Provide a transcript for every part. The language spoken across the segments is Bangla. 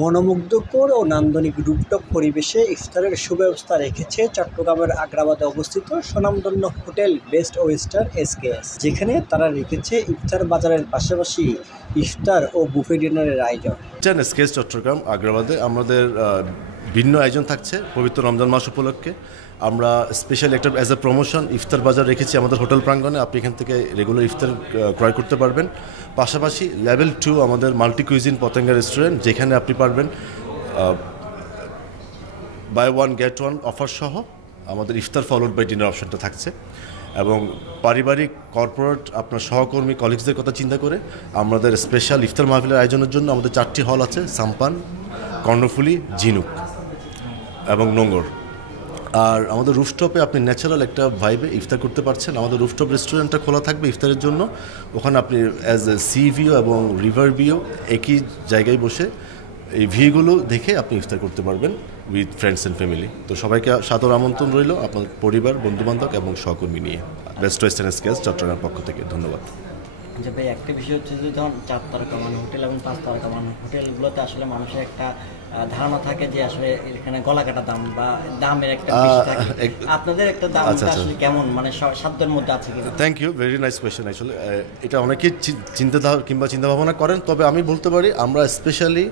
মনোমুগ্ধকর ও নান্দনিক রুপটপ পরিবেশে ইফতারের সুব্যবস্থা রেখেছে চট্টগ্রামের আগ্রাবাদে অবস্থিত স্বনামধন্য হোটেল বেস্ট ওয়েস্টার্ন এসকেএস, যেখানে তারা রেখেছে ইফতার বাজারের পাশাপাশি ইফতার ও বুফে ডিনারের আয়োজন। এসকেএস চট্টগ্রাম আগ্রাবাদে আমাদের ভিন্ন আয়োজন থাকছে পবিত্র রমজান মাস উপলক্ষে। আমরা স্পেশালি একটা অ্যাজ এ প্রমোশন ইফতার বাজার রেখেছি আমাদের হোটেল প্রাঙ্গণে। আপনি এখান থেকে রেগুলার ইফতার ক্রয় করতে পারবেন। পাশাপাশি লেভেল 2 আমাদের মাল্টি কুইজিন পতেঙ্গা রেস্টুরেন্ট, যেখানে আপনি পারবেন buy one get one offer সহ আমাদের ইফতার ফলোড বাই ডিনার অপশনটা থাকছে। এবং পারিবারিক কর্পোরেট আপনার সহকর্মী কলিগসদের কথা চিন্তা করে আমাদের স্পেশাল ইফতার মাহফিলের আয়োজনের জন্য আমাদের 4টি হল আছে: সাম্পান, কর্ণফুলি, ঝিনুক এবং নোঙ্গর। আর আমাদের রুফটপে আপনি ন্যাচারাল একটা ভাইবে ইফতার করতে পারছেন। আমাদের রুফটপ রেস্টুরেন্টটা খোলা থাকবে ইফতারের জন্য। ওখানে আপনি অ্যাজ এ সি ভিউ এবং রিভার ভিউ একই জায়গায় বসে এই ভিউগুলো দেখে আপনি ইফতার করতে পারবেন উইথ ফ্রেন্ডস অ্যান্ড ফ্যামিলি। তো সবাইকে সাদর আমন্ত্রণ রইল আপনার পরিবার, বন্ধুবান্ধব এবং সহকর্মী নিয়ে বেস্ট ওয়েস্টার্ন এসকেএস চট্টগ্রামের পক্ষ থেকে। ধন্যবাদ। যে ভাই, একটা বিষয় হচ্ছে যে যখন 4 তারকা মান হোটেল এবং 5 তারকা মান হোটেলগুলোতে আসলে মানুষের একটা ধারণা থাকে যে আসলে এখানে গলাকাটা দাম বা দামের একটা বেশি থাকে। আপনাদের একটা দাম আসলে কেমন, মানে সাধ্যের মধ্যে আছে কিনা? Thank you, very nice question. আসলে এটা অনেকেই চিন্তা ভাবনা করেন, তবে আমি বলতে পারি আমরা স্পেশালি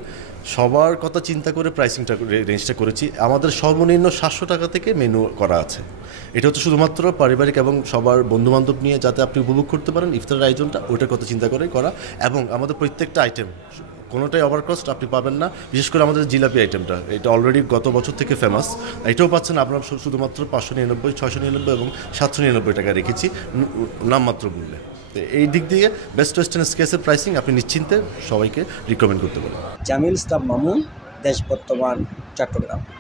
সবার কথা চিন্তা করে প্রাইসিংটা রেঞ্জটা করেছি। আমাদের সর্বনিম্ন 700 টাকা থেকে মেনু করা আছে। এটা হচ্ছে শুধুমাত্র পারিবারিক এবং সবার বন্ধুবান্ধব নিয়ে যাতে আপনি উপভোগ করতে পারেন ইফতারের আয়োজনটা, ওইটার কথা চিন্তা করে করা। এবং আমাদের প্রত্যেকটা আইটেম কোনোটাই ওভারকস্ট আপনি পাবেন না। বিশেষ করে আমাদের জিলাপি আইটেমটা, এটা অলরেডি গত বছর থেকে ফেমাস। এটাও পাচ্ছেন আপনারা শুধুমাত্র 599, 699 এবং 799 টাকা রেখেছি নামমাত্র মূল্যে। এই দিক দিয়ে বেস্ট ওয়েস্টার্ন এসকেএসের প্রাইসিং আপনি নিশ্চিন্তে সবাইকে রিকমেন্ড করতে পারেন। জামিল ইসলাম মামুন, দেশ বর্তমান, চট্টগ্রাম।